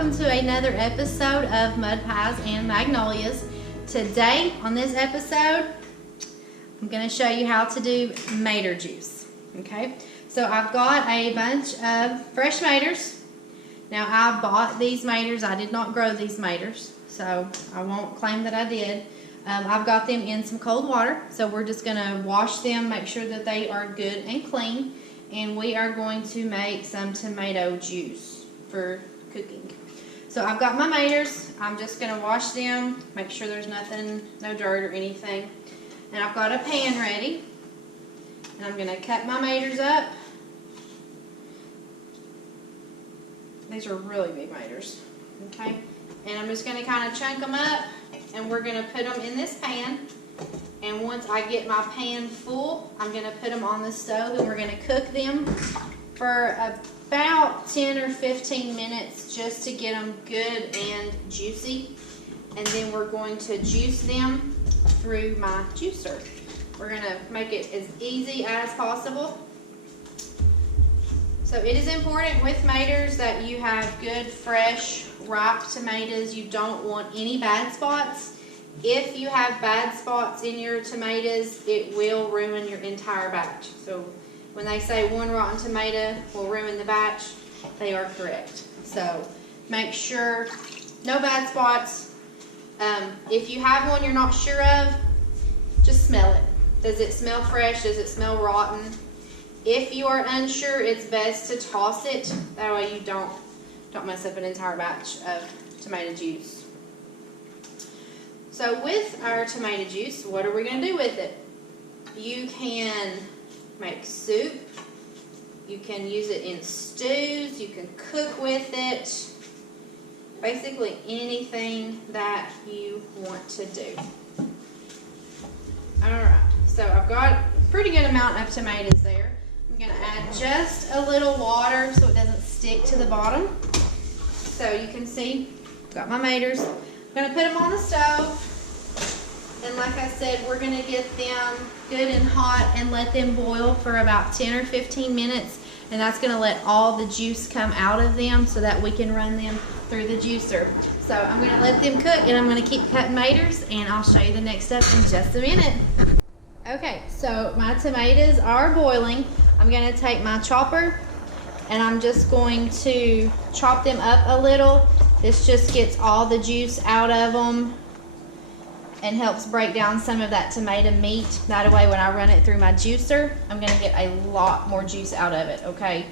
welcome to another episode of Mudpies and Magnolias. Today on this episode, I'm going to show you how to do mater juice. Okay, so I've got a bunch of fresh maters. Now I bought these maters. I did not grow these maters, so I won't claim that I did. I've got them in some cold water, so we're just going to wash them, make sure that they are good and clean, and we are going to make some tomato juice for cooking. So I've got my maters. I'm just going to wash them, make sure there's nothing, no dirt or anything. And I've got a pan ready, and I'm going to cut my maters up. These are really big maters, okay? And I'm just going to kind of chunk them up, and we're going to put them in this pan. And once I get my pan full, I'm going to put them on the stove, and we're going to cook them for about 10 or 15 minutes just to get them good and juicy. And then we're going to juice them through my juicer. We're going to make it as easy as possible. So it is important with maters that you have good, fresh, ripe tomatoes. You don't want any bad spots. If you have bad spots in your tomatoes, it will ruin your entire batch. So when they say one rotten tomato will ruin the batch, they are correct. So make sure no bad spots. If you have one you're not sure of, just smell it. Does it smell fresh? Does it smell rotten? If you are unsure, it's best to toss it. That way you don't mess up an entire batch of tomato juice. So with our tomato juice, what are we going to do with it? You can make soup. You can use it in stews. You can cook with it. Basically anything that you want to do. Alright, so I've got a pretty good amount of tomatoes there. I'm going to add just a little water so it doesn't stick to the bottom. So you can see, I've got my maters. I'm going to put them on the stove. And like I said, we're going to get them good and hot and let them boil for about 10 or 15 minutes. And that's going to let all the juice come out of them so that we can run them through the juicer. So I'm going to let them cook, and I'm going to keep cutting maters, and I'll show you the next step in just a minute. Okay, so my tomatoes are boiling. I'm going to take my chopper, and I'm just going to chop them up a little. This just gets all the juice out of them and helps break down some of that tomato meat. That way when I run it through my juicer, I'm going to get a lot more juice out of it, okay?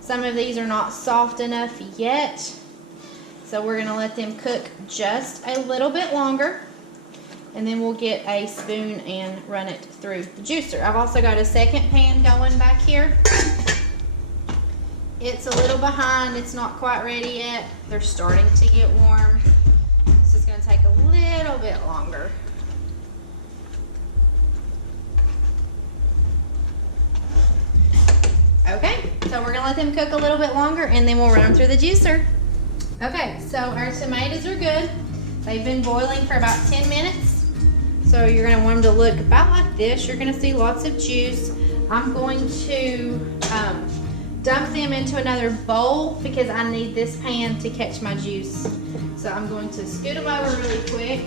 Some of these are not soft enough yet, so we're going to let them cook just a little bit longer, and then we'll get a spoon and run it through the juicer. I've also got a second pan going back here. It's a little behind. It's not quite ready yet. They're starting to get warm. This is going to take a little bit longer. Okay, so we're going to let them cook a little bit longer, and then we'll run them through the juicer. Okay, so our tomatoes are good. They've been boiling for about 10 minutes. So you're going to want them to look about like this. You're going to see lots of juice. I'm going to dump them into another bowl because I need this pan to catch my juice. So I'm going to scoot them over really quick.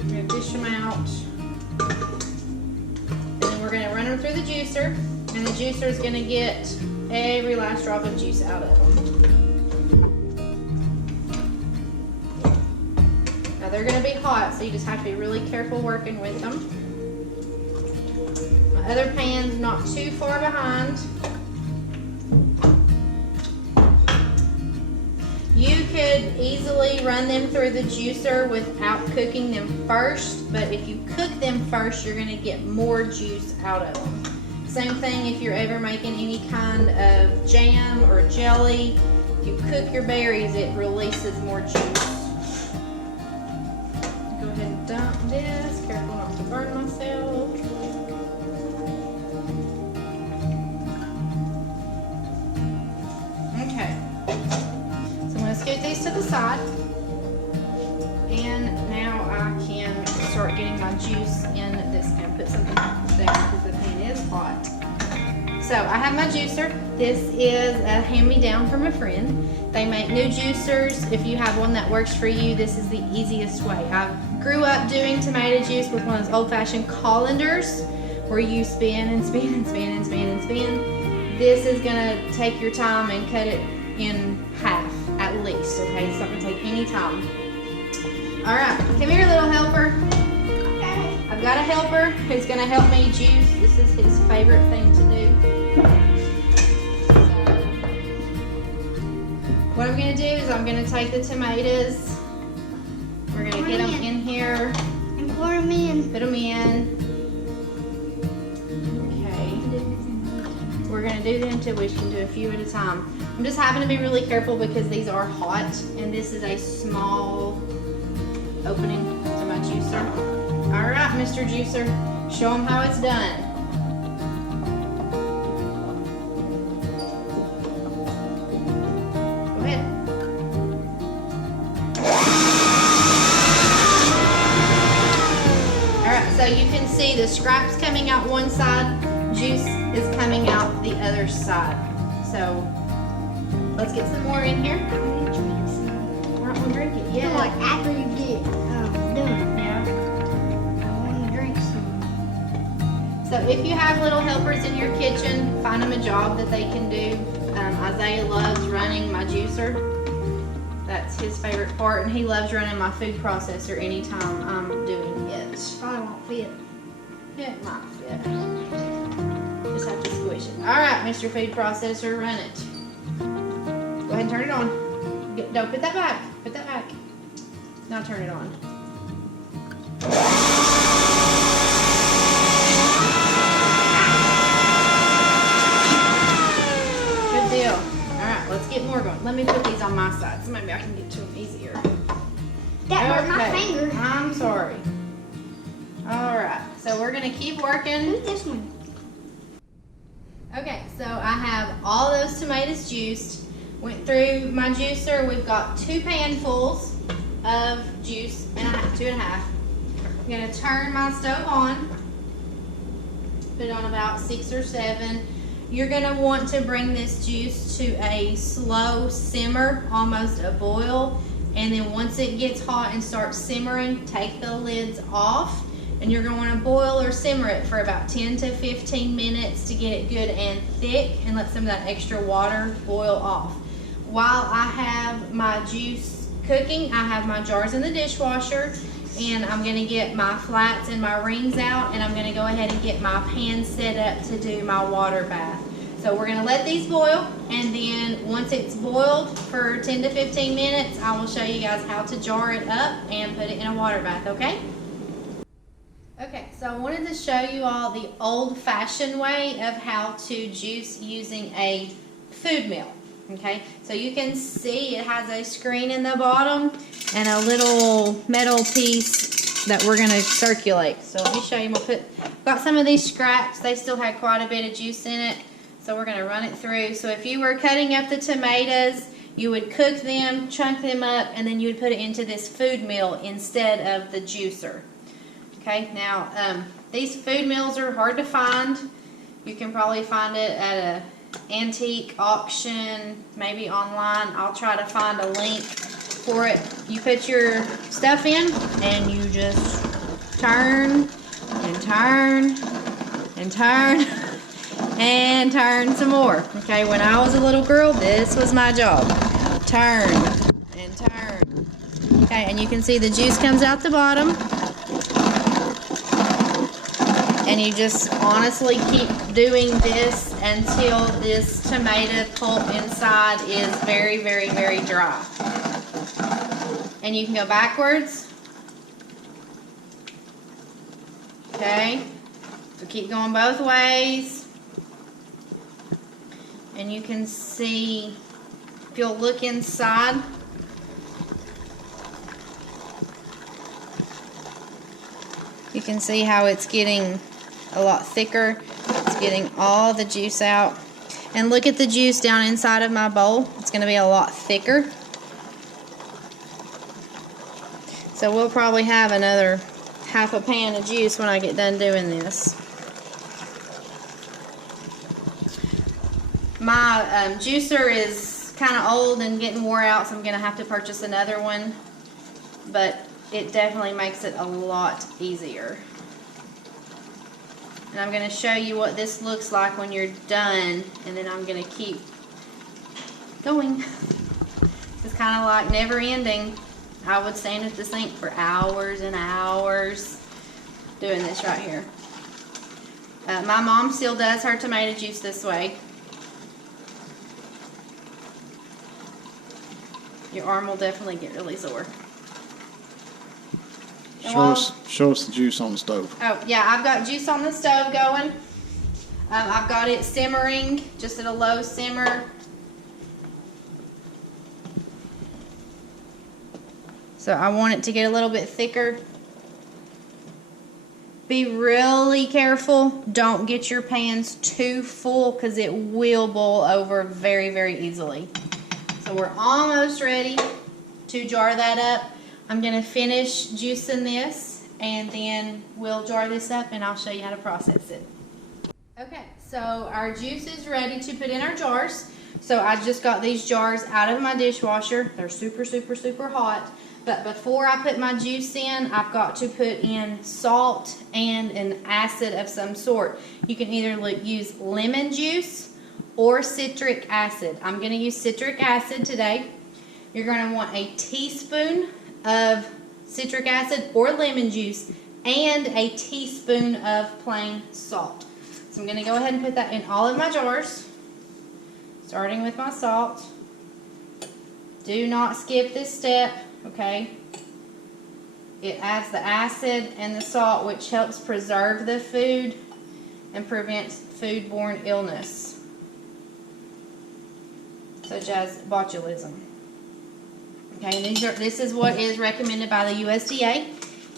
I'm going to dish them out. And then we're going to run them through the juicer. And the juicer is going to get every last drop of juice out of them. Now they're going to be hot, so you just have to be really careful working with them. My other pan's not too far behind. You could easily run them through the juicer without cooking them first, but if you cook them first, you're going to get more juice out of them. Same thing if you're ever making any kind of jam or jelly. If you cook your berries, it releases more juice. Go ahead and dump this. Careful not to burn myself. Okay. So I'm going to scoot these to the side. And now I can start getting my juice in this pan. Put something down because the pan is hot. So I have my juicer. This is a hand-me-down from a friend. They make new juicers. If you have one that works for you, this is the easiest way. I grew up doing tomato juice with one of those old-fashioned colanders where you spin and spin and spin and spin and spin. This is gonna take your time and cut it in half at least, okay? It's not gonna take any time. All right, come here, little helper. Okay. I've got a helper who's gonna help me juice. This is his favorite thing to do. What I'm gonna do is I'm gonna take the tomatoes. We're gonna get them in here. And pour them in. Put them in. Okay. We're gonna do them too. We can do a few at a time. I'm just having to be really careful because these are hot, and this is a small opening to my juicer. All right, Mr. Juicer, show them how it's done. Go ahead. All right, so you can see the scraps coming out one side, juice is coming out the other side. So let's get some more in here. We're not gonna drink it yet. Like after you get done. Yeah. I want to drink some. So if you have little helpers in your kitchen, find them a job that they can do. Isaiah loves running my juicer. That's his favorite part, and he loves running my food processor anytime I'm doing it. Probably won't fit. It might fit. Just have to squish it. All right, Mr. Food Processor, run it. Go ahead and turn it on. No, put that back. Put that back. Now turn it on. Good deal. All right, let's get more going. Let me put these on my side so maybe I can get to them easier. That hurt my finger. I'm sorry. All right, so we're gonna keep working. Who's this one? Okay, so I have all those tomatoes juiced. Went through my juicer. We've got 2 panfuls of juice, and 2.5. I'm gonna turn my stove on. Put it on about 6 or 7. You're gonna want to bring this juice to a slow simmer, almost a boil. And then once it gets hot and starts simmering, take the lids off. And you're gonna wanna boil or simmer it for about 10 to 15 minutes to get it good and thick and let some of that extra water boil off. While I have my juice cooking, I have my jars in the dishwasher, and I'm gonna get my flats and my rings out, and I'm gonna go ahead and get my pan set up to do my water bath. So we're gonna let these boil, and then once it's boiled for 10 to 15 minutes, I will show you guys how to jar it up and put it in a water bath, okay? Okay, so I wanted to show you all the old-fashioned way of how to juice using a food mill. Okay, so you can see it has a screen in the bottom and a little metal piece that we're going to circulate. So let me show you. Got some of these scraps. They still had quite a bit of juice in it. So we're going to run it through. So if you were cutting up the tomatoes, you would cook them, chunk them up, and then you would put it into this food mill instead of the juicer. Okay, now these food mills are hard to find. You can probably find it at a antique auction, maybe online. I'll try to find a link for it. You put your stuff in and you just turn and turn and turn and turn some more. Okay, when I was a little girl, this was my job. Turn and turn. Okay, and you can see the juice comes out the bottom. And you just honestly keep doing this until this tomato pulp inside is very, very, very dry. And you can go backwards. Okay. So keep going both ways. And you can see, if you'll look inside, you can see how it's getting a lot thicker. It's getting all the juice out. And look at the juice down inside of my bowl. It's going to be a lot thicker. So we'll probably have another half a pan of juice when I get done doing this. My juicer is kind of old and getting wore out, so I'm gonna have to purchase another one, but it definitely makes it a lot easier. And I'm gonna show you what this looks like when you're done, and then I'm gonna keep going. It's kind of like never ending. I would stand at the sink for hours and hours doing this right here. My mom still does her tomato juice this way. Your arm will definitely get really sore. Show us the juice on the stove. Oh, yeah, I've got juice on the stove going. I've got it simmering, just at a low simmer. So I want it to get a little bit thicker. Be really careful. Don't get your pans too full because it will boil over very, very easily. So we're almost ready to jar that up. I'm going to finish juicing this and then we'll jar this up and I'll show you how to process it. Okay, so our juice is ready to put in our jars. So I just got these jars out of my dishwasher. They're super, super, super hot. But before I put my juice in, I've got to put in salt and an acid of some sort. You can either use lemon juice or citric acid. I'm going to use citric acid today. You're going to want a teaspoon of citric acid or lemon juice and a teaspoon of plain salt. So I'm going to go ahead and put that in all of my jars, starting with my salt. Do not skip this step, okay? It adds the acid and the salt, which helps preserve the food and prevents foodborne illness, such as botulism. Okay, this is what is recommended by the USDA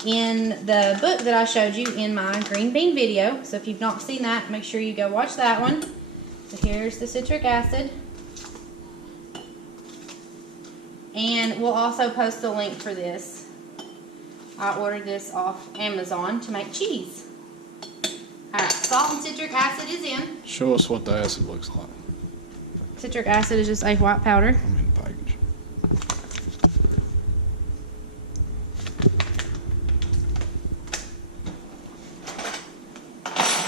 in the book that I showed you in my green bean video. So if you've not seen that, make sure you go watch that one. So here's the citric acid. And we'll also post a link for this. I ordered this off Amazon to make cheese. Alright, salt and citric acid is in. Show us what the acid looks like. Citric acid is just a white powder. I'm in the package.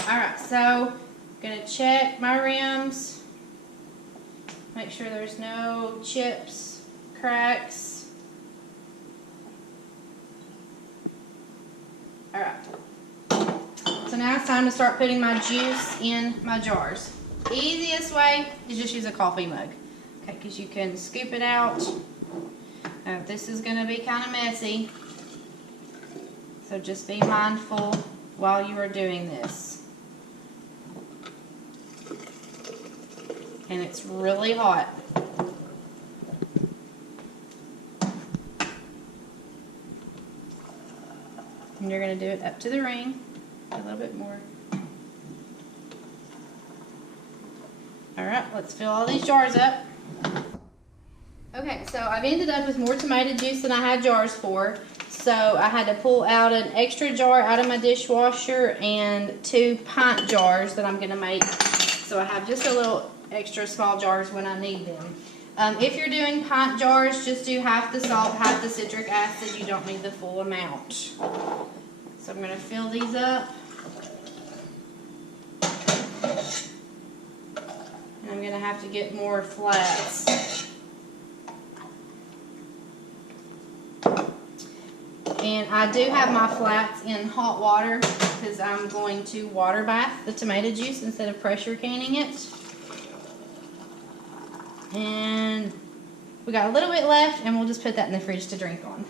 Alright, so I'm going to check my rims. Make sure there's no chips, cracks. Alright. So now it's time to start putting my juice in my jars. The easiest way is just use a coffee mug. Okay, because you can scoop it out. Now, this is going to be kind of messy. So just be mindful while you are doing this. And it's really hot. And you're going to do it up to the ring. A little bit more. Alright, let's fill all these jars up. Okay, so I've ended up with more tomato juice than I had jars for. So I had to pull out an extra jar out of my dishwasher and 2 pint jars that I'm going to make. So I have just a little extra small jars when I need them. If you're doing pint jars, just do half the salt, half the citric acid. You don't need the full amount. So I'm going to fill these up. And I'm going to have to get more flats. And I do have my flats in hot water because I'm going to water bath the tomato juice instead of pressure canning it. And we got a little bit left, and we'll just put that in the fridge to drink on.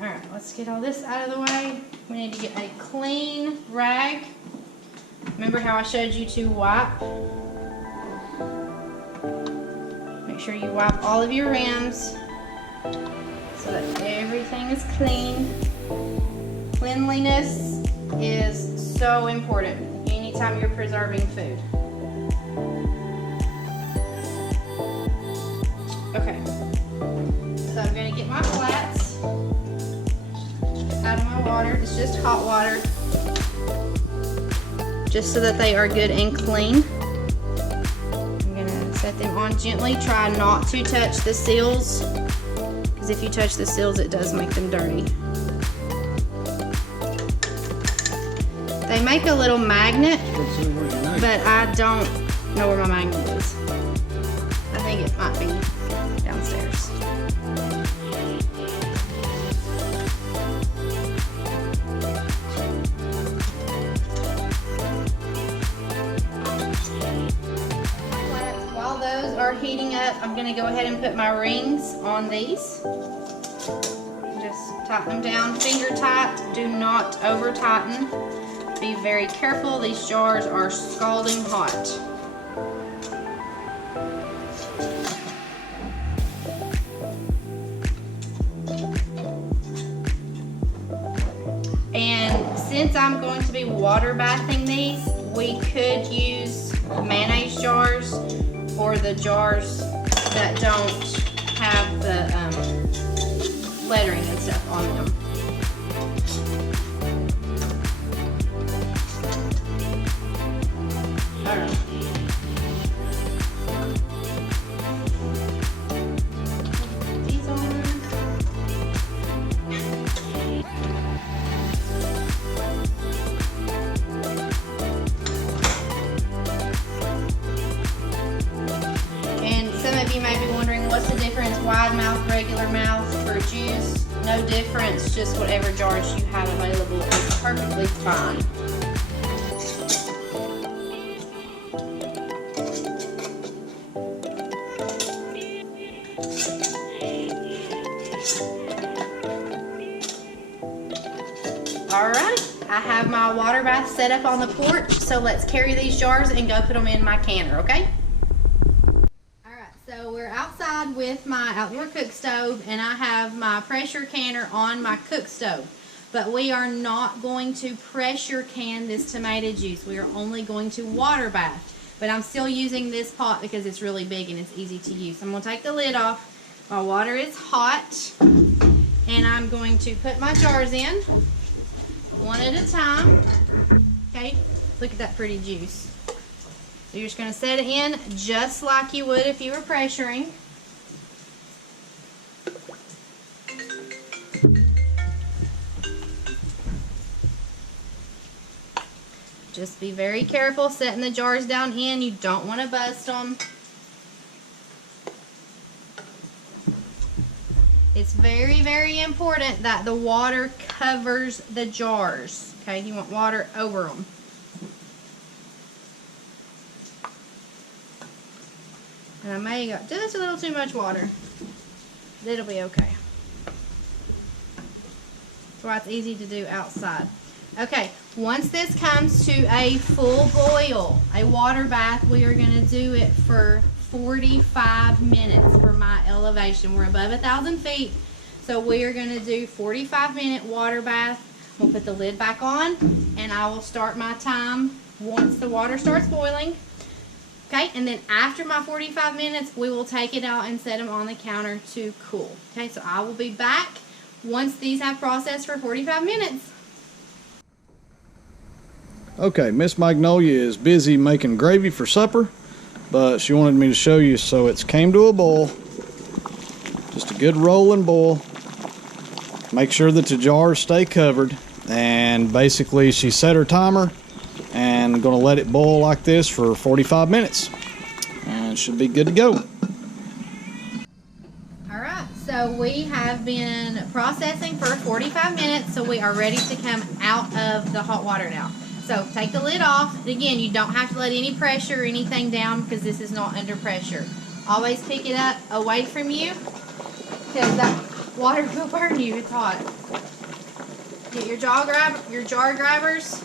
Alright, let's get all this out of the way. We need to get a clean rag. Remember how I showed you to wipe? Make sure you wipe all of your rims so that everything is clean. Cleanliness is so important anytime you're preserving food. Okay, so I'm going to get my flats out of my water. It's just hot water. just so that they are good and clean. I'm gonna set them on gently. Try not to touch the seals, because if you touch the seals, it does make them dirty. They make a little magnet, but I don't know where my magnet is. I think it might be downstairs. While those are heating up, I'm going to go ahead and put my rings on these. Just tighten them down, finger tight. Do not over tighten. Be very careful. These jars are scalding hot. And since I'm going to be water bathing these, we could use mayonnaise jars or the jars that don't have the lettering and stuff on them. All right. These on. And some of you may be wondering, what's the difference, wide mouth, regular mouth for juice? No difference, just whatever jars you have available is perfectly fine. Alright, I have my water bath set up on the porch, so let's carry these jars and go put them in my canner, okay? Alright, so we're outside with my outdoor cook stove, and I have my pressure canner on my cook stove. But we are not going to pressure can this tomato juice. We are only going to water bath. But I'm still using this pot because it's really big and it's easy to use. I'm going to take the lid off. My water is hot, and I'm going to put my jars in one at a time. Okay, look at that pretty juice. So you're just going to set it in just like you would if you were pressuring. Just be very careful setting the jars down in. You don't want to bust them. It's very, very important that the water covers the jars. Okay, you want water over them. And I may have got just a little too much water. It'll be okay. That's why it's easy to do outside. Okay, once this comes to a full boil, a water bath, we are going to do it for 45 minutes for my elevation. We're above 1,000 feet, so we are going to do 45-minute water bath. We'll put the lid back on, and I will start my time once the water starts boiling. Okay, and then after my 45 minutes, we will take it out and set them on the counter to cool. Okay, so I will be back once these have processed for 45 minutes. Okay, Miss Magnolia is busy making gravy for supper, but she wanted me to show you, so it's came to a boil. Just a good rolling boil. Make sure that the jars stay covered, and basically she set her timer and gonna let it boil like this for 45 minutes, and it should be good to go. Alright, so we have been processing for 45 minutes, so we are ready to come out of the hot water now. So take the lid off. Again, you don't have to let any pressure or anything down because this is not under pressure. Always pick it up away from you because that water will burn you. It's hot. Get your jar grabbers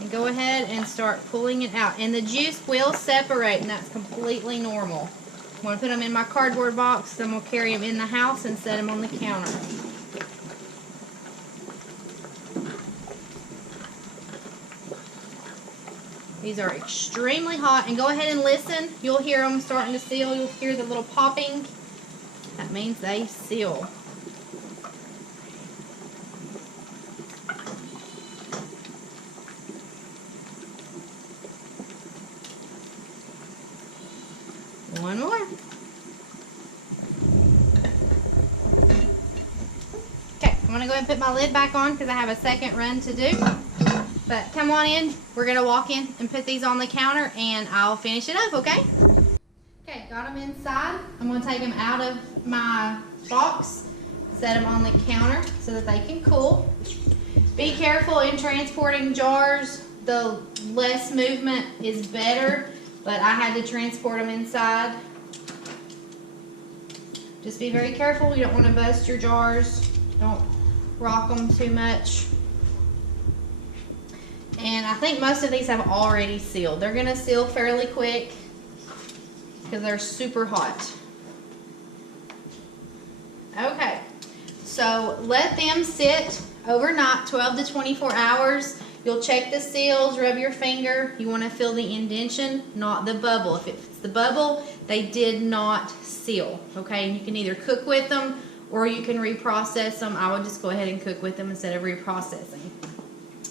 and go ahead and start pulling it out. And the juice will separate, and that's completely normal. I'm going to put them in my cardboard box. Then we'll carry them in the house and set them on the counter. These are extremely hot, and go ahead and listen. You'll hear them starting to seal. You'll hear the little popping. That means they seal. One more. Okay, I'm gonna go ahead and put my lid back on because I have a second run to do. But come on in, we're gonna walk in and put these on the counter and I'll finish it up, okay? Okay, got them inside. I'm gonna take them out of my box, set them on the counter so that they can cool. Be careful in transporting jars. The less movement is better, but I had to transport them inside. Just be very careful. You don't want to bust your jars. Don't rock them too much. And I think most of these have already sealed. They're gonna seal fairly quick because they're super hot. Okay, so let them sit overnight, 12 to 24 hours. You'll check the seals, rub your finger. You want to feel the indentation, not the bubble. If it's the bubble, they did not seal, okay? And you can either cook with them or you can reprocess them. I would just go ahead and cook with them instead of reprocessing.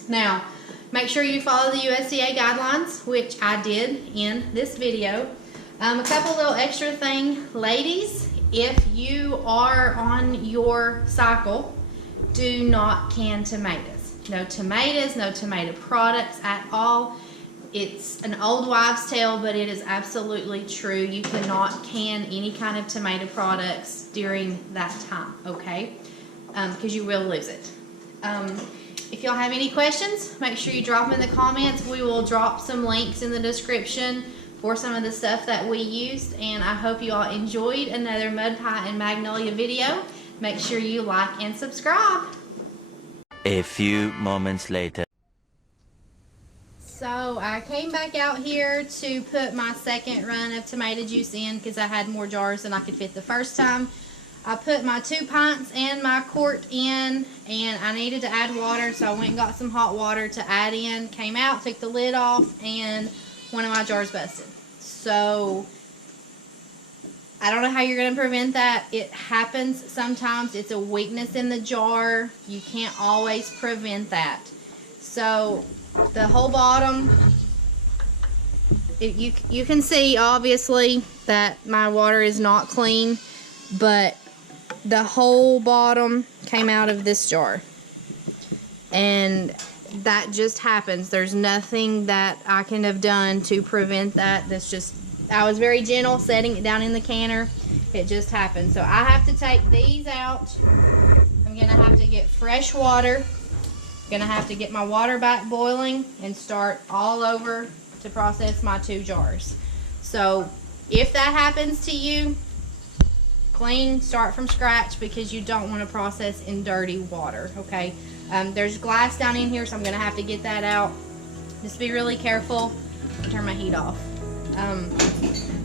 Now, make sure you follow the USDA guidelines, which I did in this video. A couple little extra thing, ladies, if you are on your cycle, do not can tomatoes. No tomatoes, no tomato products at all. It's an old wives' tale, but it is absolutely true. You cannot can any kind of tomato products during that time, okay? Because you will lose it. If y'all have any questions, make sure you drop them in the comments. We will drop some links in the description for some of the stuff that we used, and I hope you all enjoyed another Mud Pie and Magnolia video. Make sure you like and subscribe. A few moments later. So I came back out here to put my second run of tomato juice in because I had more jars than I could fit the first time. I put my 2 pints and my quart in, and I needed to add water, so I went and got some hot water to add in. Came out, took the lid off, and one of my jars busted. So I don't know how you're going to prevent that. It happens sometimes. It's a weakness in the jar. You can't always prevent that. So the whole bottom, you can see obviously that my water is not clean, but the whole bottom came out of this jar. And that just happens. There's nothing that I can have done to prevent that. That's just, I was very gentle setting it down in the canner. It just happened. So I have to take these out. I'm gonna have to get fresh water. I'm gonna have to get my water back boiling and start all over to process my 2 jars. So if that happens to you, clean, start from scratch, because you don't want to process in dirty water, okay? There's glass down in here, so I'm gonna have to get that out. Just be really careful. Turn my heat off.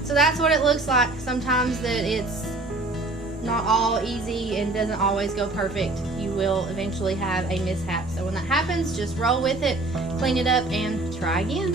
So that's what it looks like. Sometimes that it's not all easy and doesn't always go perfect. You will eventually have a mishap. So when that happens, just roll with it, clean it up, and try again.